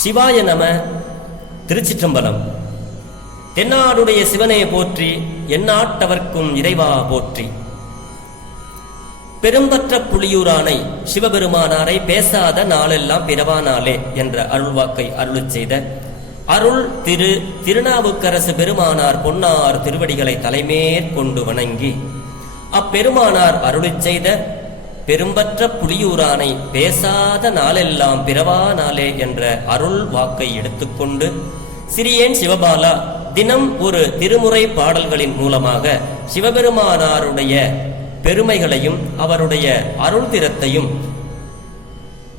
சிவாய நம திருச்சிற்றம்பலம். தென்னாடுடைய சிவனே போற்றி எந்நாட்டவர்க்கும் இறைவா போற்றி. பெரும்பற்ற புலியூரானை சிவபெருமானாரை பேசாத நாளெல்லாம் பிறவானாலே என்ற அருள்வாக்கை அருள் செய்த அருள் திரு திருநாவுக்கரசு பெருமானார் பொன்னார் திருவடிகளை தலைமேற்கொண்டு வணங்கி அப்பெருமானார் அருளிச் செய்த பெரும்பற்ற புலியூரானை பேசாத நாளெல்லாம் பிறவா நாளே என்ற அருள் வாக்கை எடுத்துக்கொண்டு சிறியேன் சிவபாலா தினம் ஒரு திருமுறை பாடல்களின் மூலமாக சிவபெருமானாருடைய பெருமைகளையும் அவருடைய அருள் திறத்தையும்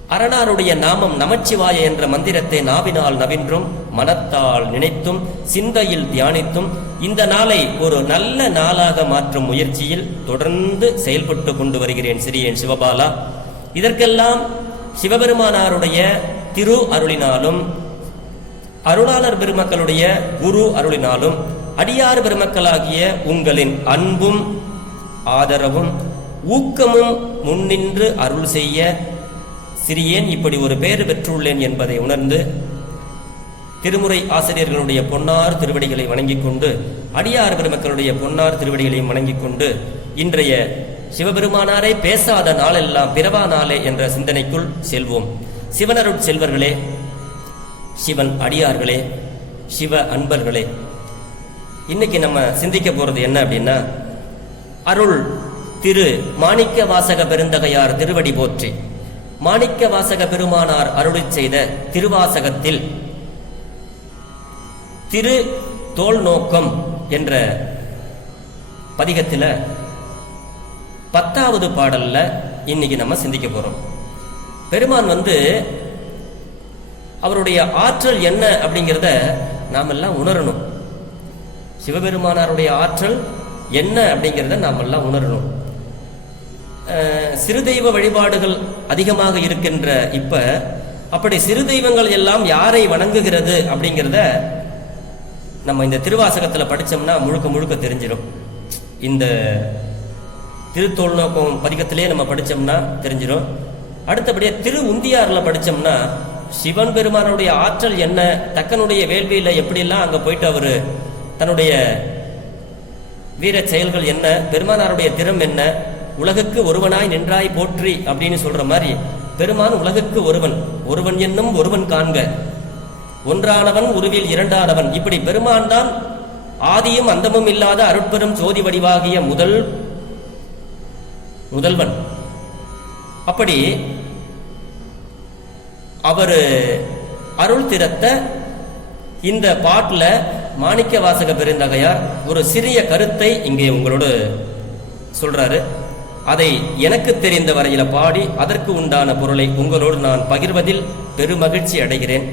அரணாருடைய நாமம் நமச்சிவாய என்ற மந்திரத்தை நாவினால் நவின்றும் மனத்தால் நினைத்தும் சிந்தையில் தியானித்தும் இந்த நாளை ஒரு நல்ல நாளாக மாற்றும் முயற்சியில் தொடர்ந்து செயல்பட்டு கொண்டு வருகிறேன் சிறியேன் சிவபாலா. இதற்கெல்லாம் சிவபெருமானாருடைய திரு அருளினாலும் அருளாளர் பெருமக்களுடைய குரு அருளினாலும் அடியார் பெருமக்களாகிய உங்களின் அன்பும் ஆதரவும் ஊக்கமும் முன்னின்று அருள் செய்ய சிறியேன் இப்படி ஒரு பெயர் பெற்றுள்ளேன் என்பதை உணர்ந்து திருமுறை ஆசிரியர்களுடைய பொன்னார் திருவடிகளை வணங்கிக் கொண்டு அடியார் பெருமக்களுடைய பொன்னார் திருவடிகளையும் வணங்கிக் கொண்டு இன்றைய சிவபெருமானாரை பேசாத நாளெல்லாம் பிறவா நாளே என்ற சிந்தனைக்குள் செல்வோம். சிவனருட் செல்வர்களே சிவன் அடியார்களே சிவ அன்பர்களே இன்னைக்கு நம்ம சிந்திக்க போறது என்ன அப்படின்னா அருள் திரு மாணிக்க வாசக பெருந்தகையார் திருவடி போற்றி. மாணிக்க வாசக பெருமானார் அருளி செய்த திருவாசகத்தில் திரு தோல் நோக்கம் என்ற பதிகத்தில் பத்தாவது பாடல்ல இன்னைக்கு நம்ம சிந்திக்க போறோம். பெருமான் வந்து அவருடைய ஆற்றல் என்ன அப்படிங்கிறத நாம் எல்லாம் உணரணும். சிவபெருமானாருடைய ஆற்றல் என்ன அப்படிங்கிறத நாம் எல்லாம் உணரணும். சிறு தெய்வ வழிபாடுகள் அதிகமாக இருக்கின்ற இப்ப அப்படி சிறு தெய்வங்கள் எல்லாம் யாரை வணங்குகிறது அப்படிங்கிறத நம்ம இந்த திருவாசகத்தில் படித்தோம்னா முழுக்க முழுக்க தெரிஞ்சிடும் இந்த திருத்தோல் நோக்கம் பதிகத்திலே நம்ம படித்தோம்னா தெரிஞ்சிடும் அடுத்தபடியே திரு உந்தியாரில் படித்தோம்னா சிவன் பெருமானுடைய ஆற்றல் என்ன தக்கனுடைய வேள்வியில் எப்படியெல்லாம் அங்கே போயிட்டு அவர் தன்னுடைய வீர செயல்கள் என்ன பெருமானாருடைய திறம் என்ன உலகுக்கு ஒருவனாய் நின்றாய் போற்றி அப்படின்னு சொல்ற மாதிரி பெருமான் உலகுக்கு ஒருவன் ஒருவன் என்னும் ஒருவன் காண்க. ஒன்றானவன் உருவில் இரண்டானவன். இப்படி பெருமான் தான் ஆதியும் அந்தமும் இல்லாத அருட்பெரும் ஜோதி வடிவாகிய முதல் முதல்வன். அப்படி அவர் அருள் திறத்த இந்த பாட்டில் மாணிக்க வாசக பெருந்தகையார் ஒரு சிறிய கருத்தை இங்கே உங்களோடு சொல்றாரு. அதை எனக்கு தெரிந்த வரையில பாடி அதற்கு உண்டான பொருளை உங்களோடு நான் பகிர்வதில் பெருமகிழ்ச்சி அடைகிறேன்.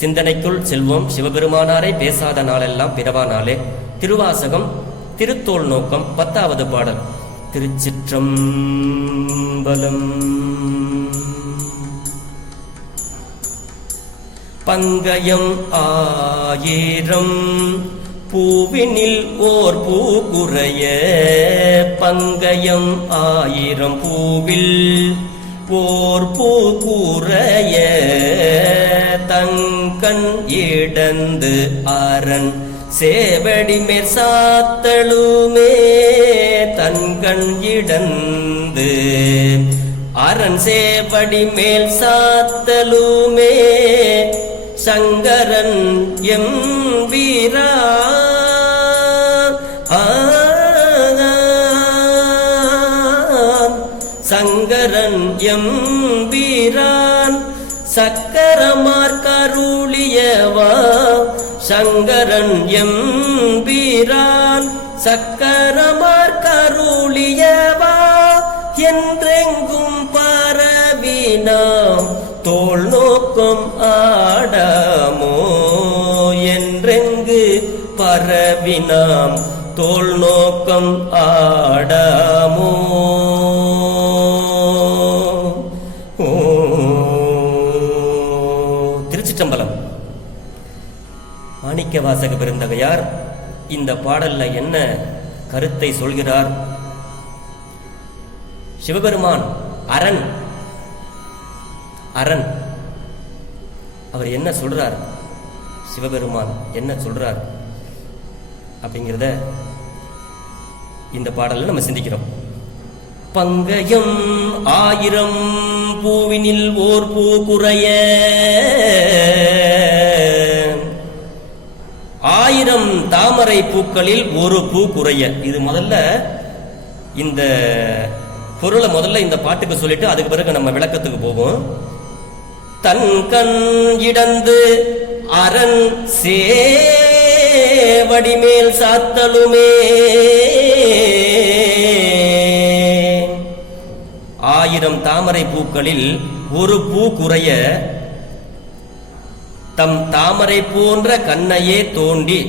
சிந்தனைக்குள் செல்வோம். சிவபெருமானாரை பேசாத நாளெல்லாம் பிறவா நாளே. திருவாசகம் திருத்தோல் நோக்கம் பத்தாவது பாடல். திருச்சிற்றம்பலம். பங்கயம் ஆயிரம். பூவினில் ஓர் பூ குறைய பங்கயம் ஆயிரம் பூவில். ஓர் பூ குறைய தங்கண் இடந்து அரண். சேவடி மேற் சாத்தழுமே தன்கண் இடந்து. அரண் சேவடி மேல் சாத்தலுமே சங்கரன் எம் வீரா சங்கரன் எம் வீரான். சக்கரமார் கருளியவா சங்கரன் எம் வீரான். சக்கரமார்கருளியவா என்றெங்கும் பரவினாம். தோல் நோக்கம் ஆடமோ. என்றெங்கு பரவினாம். தோல் நோக்கம் ஆடமோ. மாணிக்க வாசக பெருந்தகையார் இந்த பாடல்ல என்ன கருத்தை சொல்கிறார்? சிவபெருமான் அரண். அரண். அவர் என்ன சொல்றார்? சிவபெருமான் என்ன சொல்றார்? அப்படிங்கிறத இந்த பாடல்ல நம்ம சிந்திக்கிறோம். பங்கயம் ஆயிரம் பூவினில் ஓர் பூ குறைய ஆயிரம் தாமரை பூக்களில் ஒரு பூ குறைய. இது முதல்ல இந்த பொருளை முதல்ல இந்த பாட்டுக்கு சொல்லிட்டு அதுக்கு பிறகு நம்ம விளக்கத்துக்கு போவோம். தன் கண் இடந்து அரண் சேவடிமேல் சாத்தலுமே. ஆயிரம் தாமரை பூக்களில் ஒரு பூ குறைய தம் தாமரை போன்ற கண்ணையே தோண்டி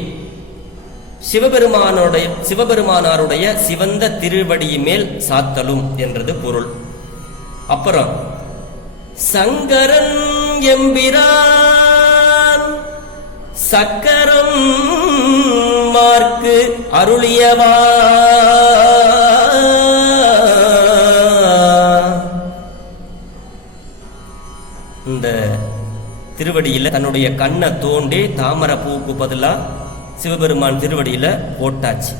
சிவபெருமானுடைய சிவபெருமானாருடைய சிவந்த திருவடி மேல் சாத்தலும் என்றது பொருள். அப்புறம் சங்கரன் எம்பிரான் சக்கரம் மார்க்கு அருளியவா திருவடியில தன்னுடைய கண்ணை தோண்டி தாமரை பூவுக்கு பதிலா சிவபெருமான் திருவடியில போட்டாச்சு.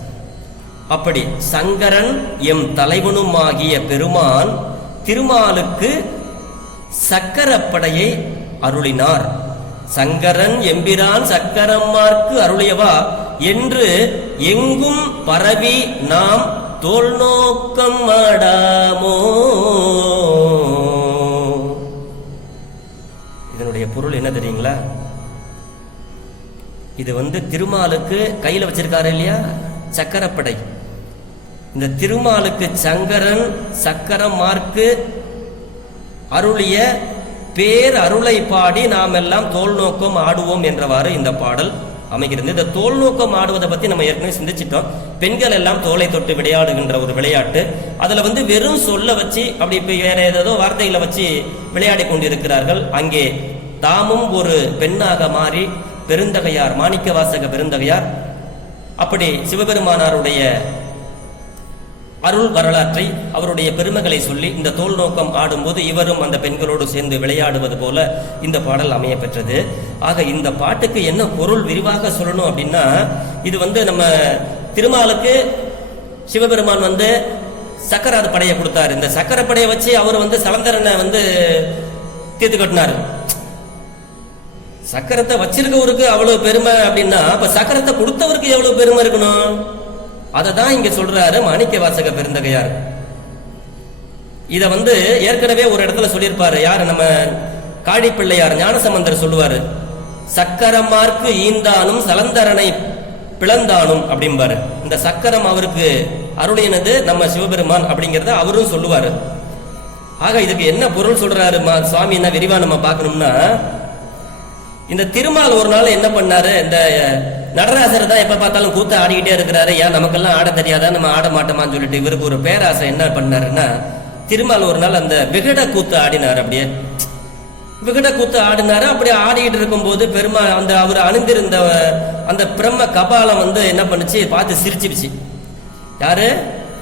அப்படி சங்கரன் எம் தலைவனுமாகிய பெருமான் திருமாலுக்கு சக்கரப்படையை அருளினார். சங்கரன் எம்பிரான் சக்கரம்மார்க்கு அருளியவா என்று எங்கும் பரவி நாம் தோல் நோக்கம் பொருள் என்ன தெரியுங்களா? இது வந்து திருமாலுக்கு கையில வச்சிருக்காரு இல்லையா? சக்கரப்படை. இந்த திருமாலுக்கு சங்கரன் சக்கரம் மார்க்கு அருளிய பேர் அருளை பாடி நாம் எல்லாம் தோல் நோக்கம் ஆடுவோம் என்றவாறு இந்த பாடல் அமைகிறது. இந்த தோல் நோக்கம் ஆடுவதை பத்தி நம்ம ஏற்கனவே சிந்திச்சிட்டோம். பெண்கள் எல்லாம் தோலை தொட்டு விளையாடுகின்ற ஒரு விளையாட்டு. அதுல வந்து வெறும் சொல்ல வச்சு அப்படி இப்ப வேற ஏதோ வார்த்தைகளை வச்சு விளையாடி கொண்டிருக்கிறார்கள். அங்கே தாமும் ஒரு பெண்ணாக மாறி பெருந்தகையார் மாணிக்க வாசக பெருந்தகையார் அப்படி சிவபெருமானாருடைய அருள் வரலாற்றை அவருடைய பெருமைகளை சொல்லி இந்த தோல் நோக்கம் ஆடும்போது இவரும் அந்த பெண்களோடு சேர்ந்து விளையாடுவது போல இந்த பாடல் அமைய பெற்றது. ஆக இந்த பாட்டுக்கு என்ன பொருள் விரிவாக சொல்லணும் அப்படின்னா இது வந்து நம்ம திருமாலுக்கு சிவபெருமான் வந்து சக்கராது படையை கொடுத்தாரு. இந்த சக்கர படையை வச்சு அவர் வந்து சலந்தரனை வந்து தீர்த்து கட்டினார். சக்கரத்தை வச்சிருக்கவருக்கு அவ்வளவு பெருமை அப்படின்னா அப்ப சக்கரத்தை கொடுத்தவருக்கு எவ்வளவு பெருமை இருக்கணும்? அதை தான் இங்க சொல்றாரு மாணிக்க வாசக பெருந்தகையார். இத வந்து ஏற்கனவே ஒரு இடத்துல சொல்லியிருப்பாரு. யாரு? நம்ம காடிப்பிள்ளையார் ஞானசம்பந்தர் சொல்லுவாரு. சக்கரமார்க்கு ஈந்தானும் சலந்தரனை பிளந்தானும் அப்படிம்பாரு. இந்த சக்கரம் அவருக்கு அருளினது நம்ம சிவபெருமான் அப்படிங்கறத அவரும் சொல்லுவாரு. ஆக இதுக்கு என்ன பொருள் சொல்றாரு மா- சுவாமி? என்ன விரிவா நம்ம பார்க்கணும்னா இந்த திருமால் ஒரு நாள் என்ன பண்ணாரு? இந்த நடராசர் தான் எப்ப பார்த்தாலும் கூத்து ஆடிக்கிட்டே இருக்கிறாரு. ஏன் நமக்கெல்லாம் ஆட தெரியாதா? நம்ம ஆட மாட்டோமான்னு சொல்லிட்டு இவருக்கு ஒரு பேராசை என்ன பண்ணாருன்னா திருமால் ஒரு நாள் அந்த விகட கூத்து ஆடினார் அப்படியே. விகட கூத்து ஆடினாரு. அப்படியே ஆடிக்கிட்டு இருக்கும்போது பெருமா அந்த அவர் அணிந்திருந்த அந்த பிரம்ம கபாலம் வந்து என்ன பண்ணுச்சு? பார்த்து சிரிச்சிருச்சு யாரு?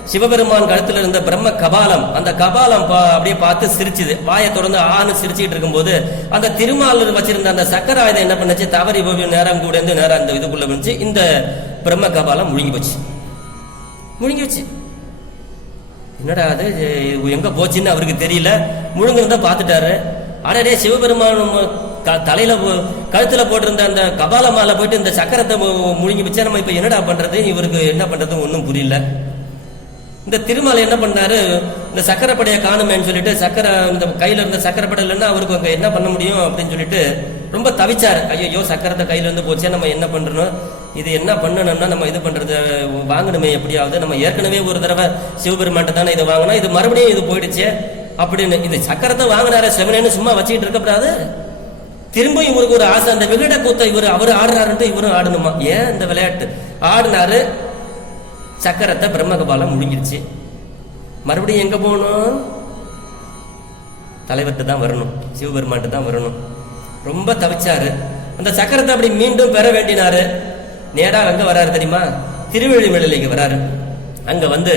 சிவபெருமான் கழுத்துல இருந்த பிரம்ம கபாலம் அந்த கபாலம் பா- அப்படியே பார்த்து சிரிச்சுது. வாயை தொடர்ந்து ஆணு சிரிச்சுட்டு இருக்கும்போது அந்த திருமால் வச்சிருந்த அந்த சக்கர ஆயுதம் என்ன பண்ணுச்சு? தவறி போய் நேரம் கூட இருந்து நேரம் அந்த இதுக்குள்ள வந்துச்சு இந்த பிரம்ம கபாலம் முழுங்கி போச்சு. முழுங்கி வச்சு என்னடா அது? எங்க போச்சுன்னு அவருக்கு தெரியல. முழுங்கிருந்தா பார்த்துட்டாரு. அடடே சிவபெருமான் தலையில போ- கழுத்துல போட்டிருந்த அந்த கபால மாலை போயிட்டு இந்த சக்கரத்தை மு- முழுங்கி வச்சா நம்ம இப்ப என்னடா பண்றது? இவருக்கு என்ன பண்றது ஒன்றும் புரியல. இந்த திருமாலை என்ன பண்ணாரு? இந்த சக்கரப்படையை காணுமேன்னு சொல்லிட்டு சக்கரை இந்த கையில இருந்த சக்கரப்படை இல்லைன்னா அவருக்கு அங்க என்ன பண்ண முடியும் அப்படின்னு சொல்லிட்டு ரொம்ப தவிச்சாரு. ஐயோ சக்கரத்தை கையில இருந்து போச்சே நம்ம என்ன பண்றோம் இது என்ன பண்ணணும்னா நம்ம இது பண்றது வாங்கணுமே எப்படியாவது. நம்ம ஏற்கனவே ஒரு தடவை சிவபெருமாட்ட தானே இதை வாங்கினோம். இது மறுபடியும் இது போயிடுச்சே அப்படின்னு. இது சக்கரத்தை வாங்கினாரு செவனேன்னு சும்மா வச்சுக்கிட்டு இருக்கக்கூடாது. திரும்ப இவருக்கு ஒரு ஆசை அந்த விகட கூத்த இவர் அவர் ஆடுறாருன்ட்டு இவரும் ஆடணுமா? ஏன் இந்த விளையாட்டு? ஆடினாரு. சக்கரத்தை பிரம்மகபாலம் முடிஞ்சிருச்சு மறுபடியும் எங்க போகணும்? தலைவர்கிட்ட தான் வரணும். சிவபெருமான்கிட்ட தான் வரணும். ரொம்ப தவிச்சாரு. அந்த சக்கரத்தை அப்படி மீண்டும் பெற வேண்டினாரு. நேரா எங்க வராரு தெரியுமா? திருவெழிமலைக்கு வராரு. அங்க வந்து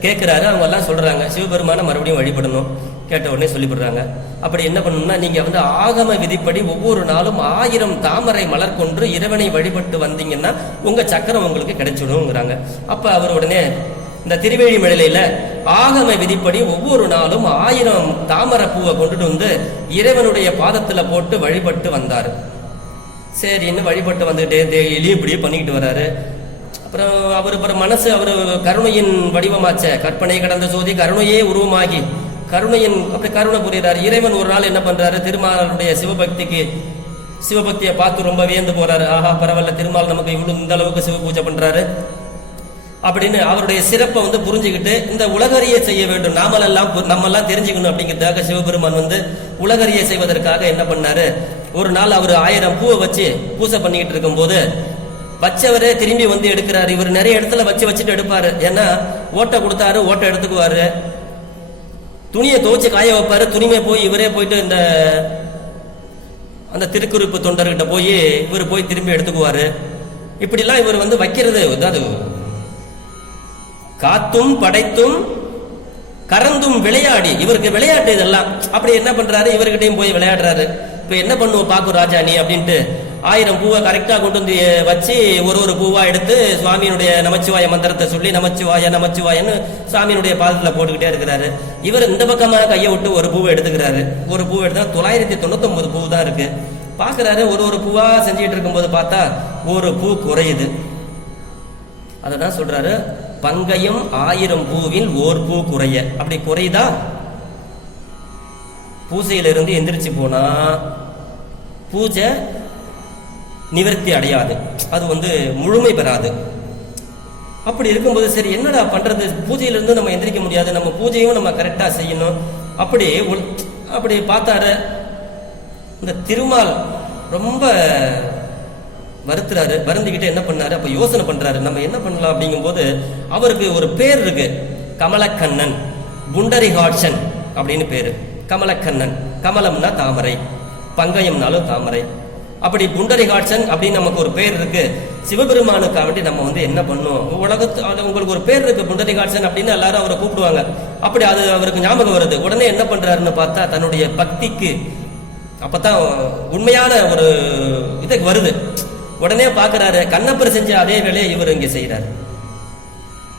கேட்கிறாரு அவங்க எல்லாம் சொல்றாங்க சிவபெருமான மறுபடியும் வழிபடணும். கேட்ட உடனே சொல்லிவிடுறாங்க. அப்படி என்ன பண்ணணும்னா நீங்க வந்து ஆகம விதிப்படி ஒவ்வொரு நாளும் ஆயிரம் தாமரை மலர் கொன்று இறைவனை வழிபட்டு வந்தீங்கன்னா உங்க சக்கரம் உங்களுக்கு கிடைச்சிடும்ங்கிறாங்க. அப்ப அவர் உடனே இந்த திருவேழி மழையில ஆகம விதிப்படி ஒவ்வொரு நாளும் ஆயிரம் தாமரை பூவை கொண்டுட்டு வந்து இறைவனுடைய பாதத்துல போட்டு வழிபட்டு வந்தார். சரின்னு வழிபட்டு வந்துகிட்டே எளிய இப்படியே பண்ணிக்கிட்டு வராரு. அப்புறம் அவர் அப்புறம் மனசு அவர் கருணையின் வடிவமாச்ச. கற்பனை கடந்த சோதி கருணையே உருவமாகி. கருணையின் அப்படி கருணை புரியிறார் இறைவன் ஒரு நாள் என்ன பண்றாரு? திருமாலனுடைய சிவபக்திக்கு சிவபக்தியை பார்த்து ரொம்ப வியந்து போறாரு. ஆஹா பரவாயில்ல திருமால் நமக்கு இவ்வளவு இந்த அளவுக்கு சிவ பூஜை பண்றாரு. அப்படின்னு அவருடைய சிறப்பை வந்து புரிஞ்சுக்கிட்டு இந்த உலகறிய செய்ய வேண்டும். நாமளெல்லாம் பு- நம்மெல்லாம் தெரிஞ்சுக்கணும் அப்படிங்கிறதுக்காக சிவபெருமான் வந்து உலகறிய செய்வதற்காக என்ன பண்ணாரு? ஒரு நாள் அவர் ஆயிரம் பூவை வச்சு பூசை பண்ணிக்கிட்டு இருக்கும்போது வச்சவரே திரும்பி வந்து எடுக்கிறாரு. இவர் நிறைய இடத்துல வச்சு வச்சுட்டு எடுப்பாரு. ஏன்னா ஓட்டை கொடுத்தாரு ஓட்டை எடுத்துக்குவாரு. துணியை துவைச்சு காய வைப்பாரு. துணிமே போய் இவரே போயிட்டு இந்த அந்த திருக்குறிப்பு தொண்டர்கிட்ட போய் இவர் போய் திரும்பி எடுத்துக்குவாரு. இப்படிலாம் இவர் வந்து வைக்கிறது அதாவது காத்தும் படைத்தும் கறந்தும் விளையாடி. இவருக்கு விளையாட்டு இதெல்லாம். அப்படி என்ன பண்றாரு? இவர்கிட்டயும் போய் விளையாடுறாரு. இப்ப என்ன பண்ணுவோம் பாக்கு ராஜா நீ அப்படின்ட்டு ஆயிரம் பூவை கரெக்டா கொண்டு வந்து வச்சு ஒரு ஒரு பூவா எடுத்து சுவாமியினுடைய நமச்சிவாய மந்திரத்தை சொல்லி நமச்சிவாய நமச்சிவாயன்னு சுவாமியினுடைய பாதத்துல போட்டுக்கிட்டே இருக்கிறாரு. இவர் இந்த பக்கமாக கையை விட்டு ஒரு பூவை எடுத்துக்கிறாரு. ஒரு பூவை எடுத்தா தொள்ளாயிரத்தி தொண்ணூத்தொன்பது பூ தான் இருக்கு. பாக்குறாரு ஒரு ஒரு பூவா செஞ்சுட்டு இருக்கும்போது பார்த்தா ஒரு பூ குறையுது. அதை தான் சொல்றாரு பங்கையும் ஆயிரம் பூவில் ஓர் பூ குறைய. அப்படி குறையுதா? பூஜையில இருந்து எந்திரிச்சு போனா பூஜை நிவர்த்தி அடையாது. அது வந்து முழுமை பெறாது. அப்படி இருக்கும்போது சரி என்னடா பண்றது? பூஜையிலேருந்து நம்ம எந்திரிக்க முடியாது. நம்ம பூஜையும் நம்ம கரெக்டா செய்யணும். அப்படி அப்படி பார்த்தாரு இந்த திருமால் ரொம்ப வருத்துறாரு. வருந்திக்கிட்டு என்ன பண்ணாரு? அப்ப யோசனை பண்றாரு. நம்ம என்ன பண்ணலாம் அப்படிங்கும்போது அவருக்கு ஒரு பேர் இருக்கு. கமலக்கண்ணன். புண்டரிகாட்சன் அப்படின்னு பேரு. கமலக்கண்ணன். கமலம்னா தாமரை. பங்கயம்னாலும் தாமரை. அப்படி புண்டரிகாட்சன் அப்படின்னு நமக்கு ஒரு பேர் இருக்கு. சிவபெருமானுக்கு வேண்டி நம்ம வந்து என்ன பண்ணும் உலகத்து அது உங்களுக்கு ஒரு பேர் இருக்கு புண்டரிகாட்சன் அப்படின்னு எல்லாரும் அவரை கூப்பிடுவாங்க. அப்படி அது அவருக்கு ஞாபகம் வருது. உடனே என்ன பண்றாருன்னு பார்த்தா தன்னுடைய பக்திக்கு அப்பதான் உண்மையான ஒரு இது வருது. உடனே பார்க்கறாரு கண்ணப்பர் செஞ்ச அதே வேலையை இவர் இங்க செய்யறாரு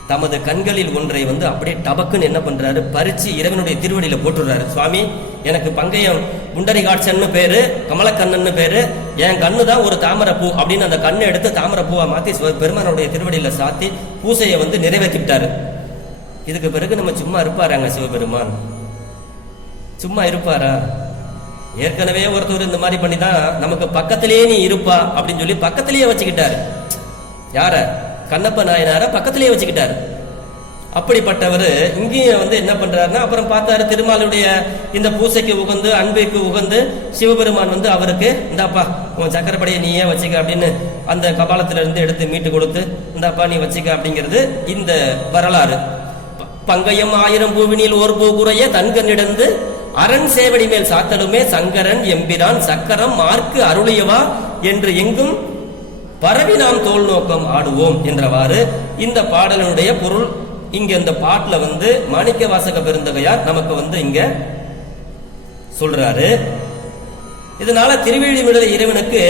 தமது கண்களில் ஒன்றை வந்து அப்படியே டபக்குன்னு என்ன பண்றாரு? பறிச்சு இறைவனுடைய திருவடியில போட்டுடுறாரு. சுவாமி எனக்கு பங்கயம் புண்டரிகாட்சன்னு பேரு கமலக்கண்ணன்னு பேரு என் கண்ணு தான் ஒரு தாமரை பூ அப்படின்னு அந்த கண்ணை எடுத்து தாமரை பூவை மாத்தி பெருமானுடைய திருவடியில சாத்தி பூசையை வந்து நிறைவேற்றிவிட்டாரு இதுக்கு பிறகு நம்ம சும்மா இருப்பாராங்க சிவபெருமான்? சும்மா இருப்பாரா? ஏற்கனவே ஒருத்தர் இந்த மாதிரி பண்ணி தான் நமக்கு பக்கத்திலேயே நீ இருப்பா அப்படின்னு சொல்லி பக்கத்திலேயே வச்சுக்கிட்டாரு. யார? கண்ணப்ப நாயனார பக்கத்திலேயே வச்சுக்கிட்டாரு. அப்படிப்பட்டவர் இங்கேயும் வந்து என்ன பண்றாருன்னா அப்புறம் பார்த்தாரு திருமாலுடைய இந்த பூசைக்கு உகந்து அன்பிற்கு உகந்து சிவபெருமான் வந்து அவருக்கு இந்தாப்பா உன் சக்கரப்படையை ஏன் வச்சுக்க அப்படின்னு அந்த கபாலத்திலிருந்து எடுத்து மீட்டு கொடுத்து இந்தாப்பா நீ வச்சுக்க அப்படிங்கிறது இந்த வரலாறு. பங்கையம் பங்கயம் ஆயிரம் பூவினில் ஒரு பூ குறைய தன்கண்ணிடந்து அரண் சேவடி மேல் சாத்தலுமே சங்கரன் எம்பிரான் சக்கரம் மார்க்கு அருளியவா என்று எங்கும் பரவி நாம் தோல் நோக்கம் ஆடுவோம் என்றவாறு இந்த பாடலினுடைய பொருள் இங்க இந்த பாட்டுல வந்து மாணிக்க வாசக பெருந்தகையார் நமக்கு வந்து இங்க சொல்றாரு. இதனால திருவேழிமிடல இறைவனுக்கு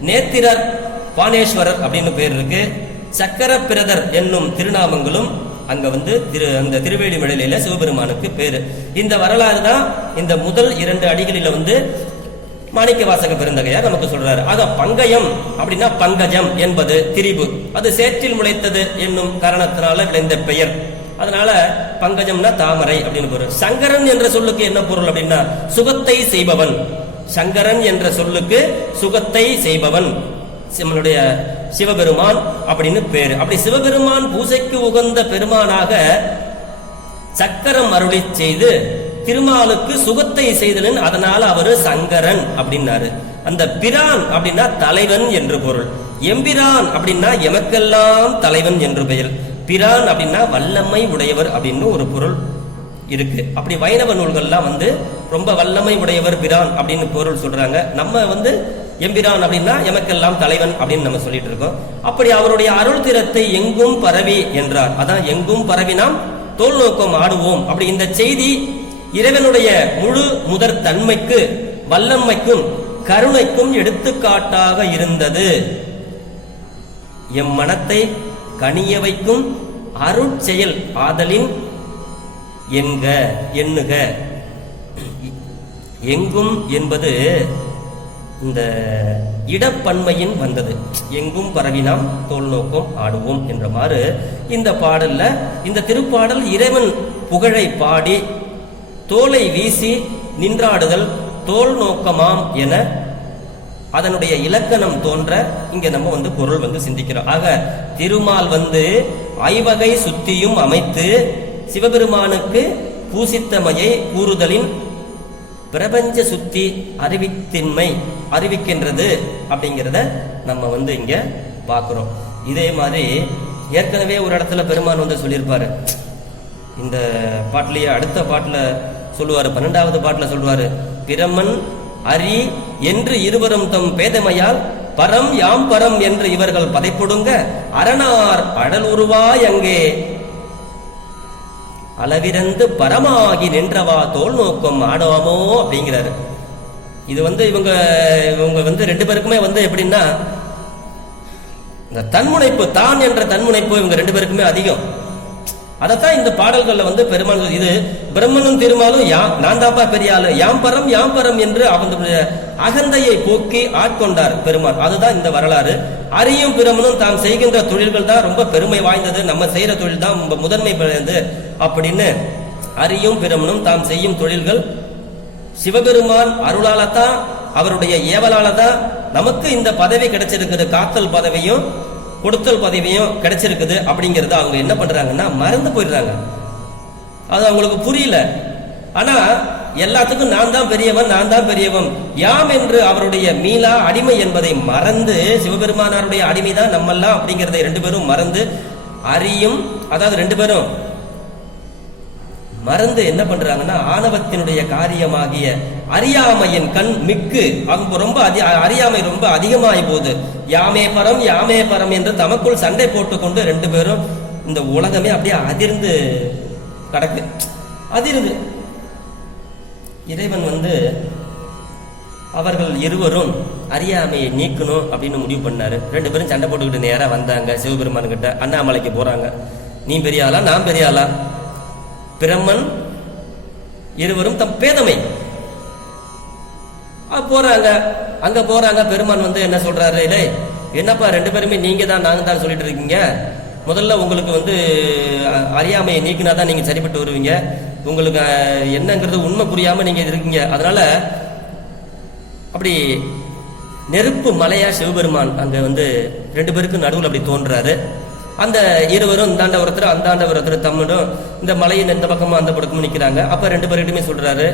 நேத்திரர் பானேஸ்வரர் அப்படின்னு பேர் இருக்கு. சக்கரப்பிரதர் என்னும் திருநாமங்களும் அங்க வந்து திரு அந்த திருவேலி திருவேழிமிடலையில சிவபெருமானுக்கு பேரு. இந்த வரலாறு தான் இந்த முதல் இரண்டு அடிகளில வந்து மாணிக்க வாசக பெருந்தகையார் நமக்கு சொல்றாரு. ஆக பங்கயம் அப்படின்னா பங்கஜம் என்பது திரிபு. அது சேற்றில் முளைத்தது என்னும் காரணத்தினால விளைந்த பெயர். அதனால பங்கஜம்னா தாமரை அப்படின்னு பொருள். சங்கரன் என்ற சொல்லுக்கு என்ன பொருள் அப்படின்னா சுகத்தை செய்பவன். சங்கரன் என்ற சொல்லுக்கு சுகத்தை செய்பவன். நம்மளுடைய சிவபெருமான் அப்படின்னு பேரு. அப்படி சிவபெருமான் பூசைக்கு உகந்த பெருமானாக சக்கரம் அருளி செய்து திருமாலுக்கு சுகத்தை செய்தலன் அதனால அவரு சங்கரன் அப்படின்னாரு. அந்த பிரான் அப்படின்னா தலைவன் என்று பொருள். எம்பிரான் அப்படின்னா எமக்கெல்லாம் தலைவன் என்று பெயர். பிரான் அப்படின்னா வல்லமை உடையவர் அப்படின்னு ஒரு பொருள் இருக்கு. அப்படி வைணவ நூல்கள்லாம் வந்து ரொம்ப வல்லமை உடையவர் பிரான் அப்படின்னு பொருள் சொல்றாங்க. நம்ம வந்து எம்பிரான் அப்படின்னா எமக்கெல்லாம் தலைவன் அப்படின்னு நம்ம சொல்லிட்டு இருக்கோம். அப்படி அவருடைய அருள் திறத்தை எங்கும் பரவி என்றார். அதான் எங்கும் பரவி நாம் தோல் நோக்கம் ஆடுவோம். அப்படி இந்த செய்தி இறைவனுடைய முழு முதற் தன்மைக்கு வல்லமைக்கும் கருணைக்கும் எடுத்துக்காட்டாக இருந்தது. எம் மனத்தை கனிய வைக்கும் அருட்செயல் ஆதலின் என்க எண்ணுக. எங்கும் என்பது இந்த இடப்பன்மையின் வந்தது. எங்கும் பரவினாம் தோல் நோக்கம் ஆடுவோம் என்றமாறு இந்த பாடல்ல இந்த திருப்பாடல் இறைவன் புகழை பாடி தோலை வீசி நின்றாடுதல் தோல் நோக்கமாம் என அதனுடைய இலக்கணம் தோன்ற இங்க நம்ம வந்து பொருள் வந்து சிந்திக்கிறோம். ஆக திருமால் வந்து ஐவகை சுத்தியும் அமைத்து சிவபெருமானுக்கு பூசித்தமையை கூறுதலின் பிரபஞ்ச சுத்தி அறிவித்தின்மை அறிவிக்கின்றது அப்படிங்கிறத நம்ம வந்து இங்க பார்க்குறோம். இதே மாதிரி ஏற்கனவே ஒரு இடத்துல பெருமான் வந்து சொல்லியிருப்பாரு. இந்த பாட்டிலேயே அடுத்த பாட்டில் சொல்லுவாரு. பன்னெண்டாவது பாட்டுல சொல்லுவாரு பிரமன் அரி என்று இருவரும் தம் பேதமையால் பரம் யாம் பரம் என்று இவர்கள் பதைப்பொடுங்க. அரணார் அடல் உருவாய் அங்கே. அளவிறந்து பரமாகி நின்றவா தோல் நோக்கம் ஆடாமோ அப்படிங்கிறாரு. இது வந்து இவங்க இவங்க வந்து ரெண்டு பேருக்குமே வந்து எப்படின்னா இந்த தன்முனைப்பு தான் என்ற தன்முனைப்பு இவங்க ரெண்டு பேருக்குமே அதிகம். அதைத்தான் இந்த பாடல்கள்ல வந்து பெருமாள் இது பிரம்மனும் திருமாலும் யாம் நான் தாப்பா பெரிய ஆளு யாம் பரம் யாம் பரம் என்று அவனுடைய அகந்தையை போக்கி ஆட்கொண்டார் பெருமாள். அதுதான் இந்த வரலாறு. அரியும் பிரமனும் தாம் செய்கின்ற தொழில்கள் தான் ரொம்ப பெருமை வாய்ந்தது. நம்ம செய்யற தொழில் தான் ரொம்ப முதன்மை பெறுது அப்படின்னு அரியும் பிரமனும் தாம் செய்யும் தொழில்கள் சிவபெருமான் அருளாலதான் அவருடைய ஏவலால தான் நமக்கு இந்த பதவி கிடைச்சிருக்குது. காத்தல் பதவியும் கொடுத்தல் பதவியும் கிடைச்சிருக்குது அப்படிங்கறத அவங்க என்ன பண்றாங்கன்னா மறந்து போயிடுறாங்க. அது அவங்களுக்கு புரியல. ஆனா எல்லாத்துக்கும் நான் தான் பெரியவன் நான் தான் பெரியவன். யாம் என்று அவருடைய மீளா அடிமை என்பதை மறந்து சிவபெருமானாருடைய அடிமை தான் நம்மெல்லாம் அப்படிங்கறதை ரெண்டு பேரும் மறந்து அறியும் அதாவது ரெண்டு பேரும் மறந்து என்ன பண்றாங்கன்னா ஆணவத்தினுடைய காரியமாகிய அறியாமையின் கண் மிக்கு. அவங்க ரொம்ப அதி அறியாமை ரொம்ப அதிகமாகி போகுது. யாமே பரம் யாமே பரம் என்று தமக்குள் சண்டை போட்டுக்கொண்டு ரெண்டு பேரும் இந்த உலகமே அப்படியே அதிர்ந்து கிடக்கு. அதிர்ந்து இறைவன் வந்து அவர்கள் இருவரும் அறியாமையை நீக்கணும் அப்படின்னு முடிவு பண்ணாரு. ரெண்டு பேரும் சண்டை போட்டுக்கிட்டு நேரா வந்தாங்க. சிவபெருமான் கிட்ட அண்ணாமலைக்கு போறாங்க. நீ பெரிய ஆளா நான் பெரிய ஆளா பிரம்மன் இருவரும் தம் பேதமை. போறாங்க. அங்க போறாங்க. பெருமான் வந்து என்ன சொல்றாரு இல்லை என்னப்பா ரெண்டு பேருமே நீங்க தான் நாங்க தான் சொல்லிட்டு இருக்கீங்க. முதல்ல உங்களுக்கு வந்து அறியாமையை நீக்கினா தான் நீங்க சரிப்பட்டு வருவீங்க. உங்களுக்கு என்னங்கிறது உண்மை புரியாம நீங்க இருக்கீங்க. அதனால அப்படி நெருப்பு மலையா சிவபெருமான் அங்க வந்து ரெண்டு பேருக்கும் நடுவில் அப்படி தோன்றாரு. அந்த இருவரும் இந்தாண்ட ஒருத்தர் அந்தாண்ட ஒருத்தர் தம்மிடும் இந்த மலையின் இந்த பக்கமும் அந்த பக்கமும் நிற்கிறாங்க அப்போ ரெண்டு பேர்கிட்டயுமே சொல்கிறாரு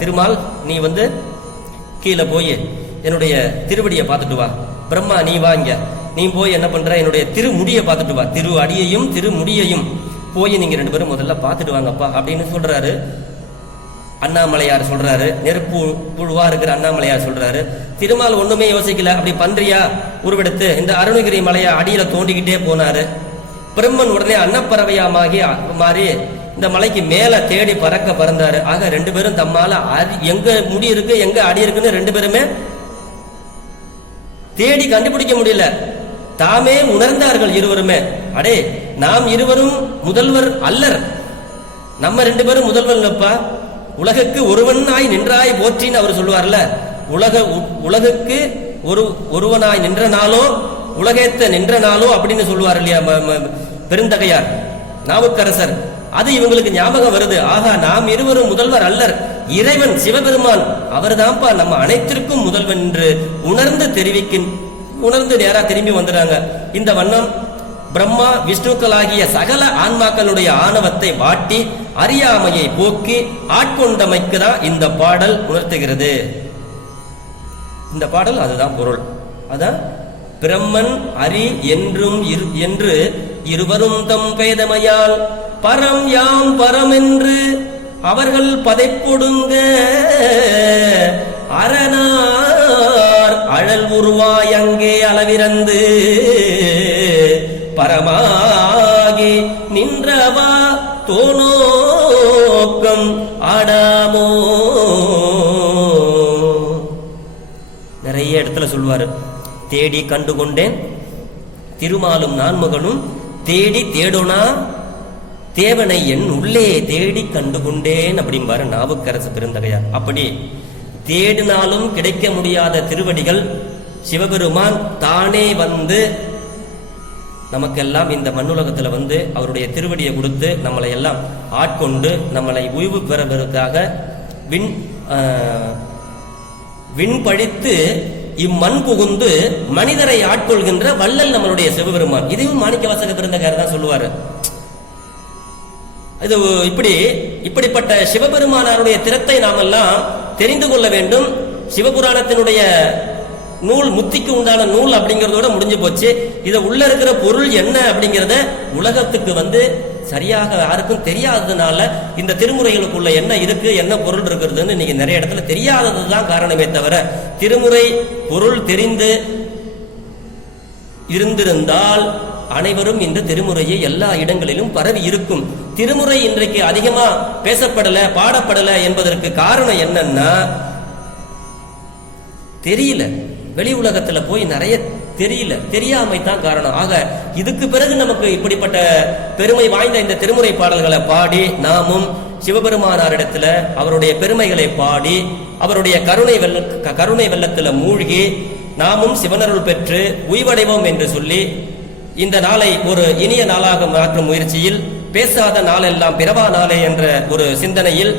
திருமால் நீ வந்து கீழே போய் என்னுடைய திருவடியை பார்த்துட்டு வா. பிரம்மா நீ வா இங்க. நீ போய் என்ன பண்ற? என்னுடைய திருமுடியை பார்த்துட்டு வா. திரு அடியையும் திருமுடியையும் போய் நீங்க ரெண்டு பேரும் முதல்ல பார்த்துட்டு வாங்கப்பா அப்படின்னு சொல்றாரு. அண்ணாமலையார் சொல்றாரு நெருப்பு புழுவா இருக்கிற அண்ணாமலையார் சொல்றாரு. திருமால் ஒண்ணுமே யோசிக்கல அப்படி பன்றியா? உருவெடுத்து. இந்த அருணகிரி மலையை அடியில தோண்டிக்கிட்டே போனாரு. பிரம்மன் உடனே அன்னப்பறவையாமாகி மாறி இந்த மலைக்கு மேல தேடி பறக்க பறந்தாரு. ஆக ரெண்டு பேரும் தம்மால அடி- எங்க முடி இருக்கு எங்க அடி இருக்குன்னு ரெண்டு பேருமே தேடி கண்டுபிடிக்க முடியல. தாமே உணர்ந்தார்கள் இருவருமே. அடே நாம் இருவரும் முதல்வர் அல்லர். நம்ம ரெண்டு பேரும் முதல்வர் இல்லப்பா உலகுக்கு ஒருவனாய் நின்றாய் போற்றின்னு அவர் சொல்லுவார்ல. உலக உலகுக்கு ஒரு ஒருவனாய் நின்ற நாளோ உலகேத்த நின்ற நாளோ அப்படின்னு சொல்லுவார் இல்லையா பெருந்தகையார் நாவுக்கரசர். அது இவங்களுக்கு ஞாபகம் வருது. ஆகா நாம் இருவரும் முதல்வர் அல்லர். இறைவன் சிவபெருமான். அவர்தான்ப்பா நம்ம அனைத்திற்கும் முதல்வன் என்று உணர்ந்து தெரிவிக்கின் உணர்ந்து நேரா திரும்பி வந்துடுறாங்க இந்த வண்ணம் பிரம்மா விஷ்ணுக்களாகிய சகல ஆன்மாக்களுடைய ஆணவத்தை வாட்டி அறியாமையை போக்கி ஆட்கொண்டமைக்கு தான் இந்த பாடல் உணர்த்துகிறது. இந்த பாடல் அதுதான் பொருள். அதான் பிரம்மன் அரி என்றும் இரு- என்று இருவரும் தம் பேதமையால் பரம் யாம் பரம் என்று அவர்கள் பதைப்பொடுங்க. அரணார் அழல் உருவாய் அங்கே அளவிறந்து பரமாகி நின்றவா தோனோக்கம் ஆடாமோ? நிறைய இடத்துல சொல்வாரு தேடி கண்டு கொண்டேன் திருமாலும் நான்மகனும் தேடி தேடுனா? தேவனை என் உள்ளே தேடி கண்டு கொண்டேன் அப்படிம்பாரு நாவுக்கரசு பெருந்தகையார். அப்படி தேடினாலும் கிடைக்க முடியாத திருவடிகள் சிவபெருமான் தானே வந்து நமக்கெல்லாம் இந்த மண்ணுலகத்துல வந்து அவருடைய திருவடியை கொடுத்து நம்மளை எல்லாம் ஆட்கொண்டு நம்மளை உய்வு பெறுவதற்காக விண் விண்பழித்து இம்மண் புகுந்து மனிதரை ஆட்கொள்கின்ற வள்ளல் நம்மளுடைய சிவபெருமான். இதையும் மாணிக்க வாசக பிறந்தக்காரர் தான் சொல்லுவாரு. இது இப்படி இப்படிப்பட்ட சிவபெருமானாருடைய திறத்தை நாமெல்லாம் தெரிந்து கொள்ள வேண்டும். சிவபுராணத்தினுடைய நூல் முத்திக்கு உண்டான நூல் அப்படிங்கறதோட முடிஞ்சு போச்சு. இத உள்ள இருக்கிற பொருள் என்ன அப்படிங்கறத உலகத்துக்கு வந்து சரியாக யாருக்கும் தெரியாததுனால இந்த திருமுறைகளுக்குள்ள என்ன இருக்கு என்ன பொருள் இருக்கிறதுன்னு நீங்க நிறைய இடத்துல தெரியாததுதான் காரணமே தவிர திருமுறை பொருள் தெரிந்து இருந்திருந்தால் அனைவரும் இந்த திருமுறையை எல்லா இடங்களிலும் பரவி இருக்கும். திருமுறை இன்றைக்கு அதிகமா பேசப்படல பாடப்படல என்பதற்கு காரணம் என்னன்னா தெரியல. வெளி உலகத்துல போய் நிறைய தெரியல தெரியாமை தான் காரணம். ஆக இதுக்கு பிறகு நமக்கு இப்படிப்பட்ட பெருமை வாய்ந்த இந்த திருமுறை பாடல்களை பாடி நாமும் சிவபெருமானாரிடத்துல அவருடைய பெருமைகளை பாடி அவருடைய கருணை வெள்ள கருணை வெள்ளத்துல மூழ்கி நாமும் சிவனருள் பெற்று உய்வடைவோம் என்று சொல்லி இந்த நாளை ஒரு இனிய நாளாக மாற்றும் முயற்சியில் பேசாத நாளெல்லாம் பிறவா நாளே என்ற ஒரு சிந்தனையில்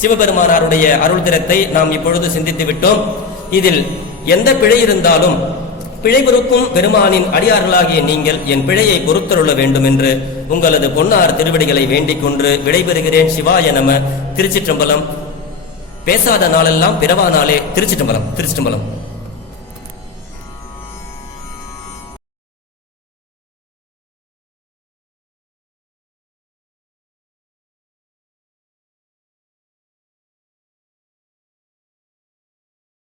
சிவபெருமானாருடைய அருள் திறத்தை நாம் இப்பொழுது சிந்தித்து விட்டோம். இதில் எந்த பிழை இருந்தாலும் பிழை பொறுக்கும் பெருமானின் அடியார்களாகிய நீங்கள் என் பிழையை பொறுத்தருள வேண்டும் என்று உங்களது பொன்னார் திருவடிகளை வேண்டிக் கொண்டு விடைபெறுகிறேன் சிவாய நம. திருச்சிற்றம்பலம். பேசாத நாளெல்லாம் பிறவா நாளே திருச்சிற்றம்பலம் திருச்சிற்றம்பலம்.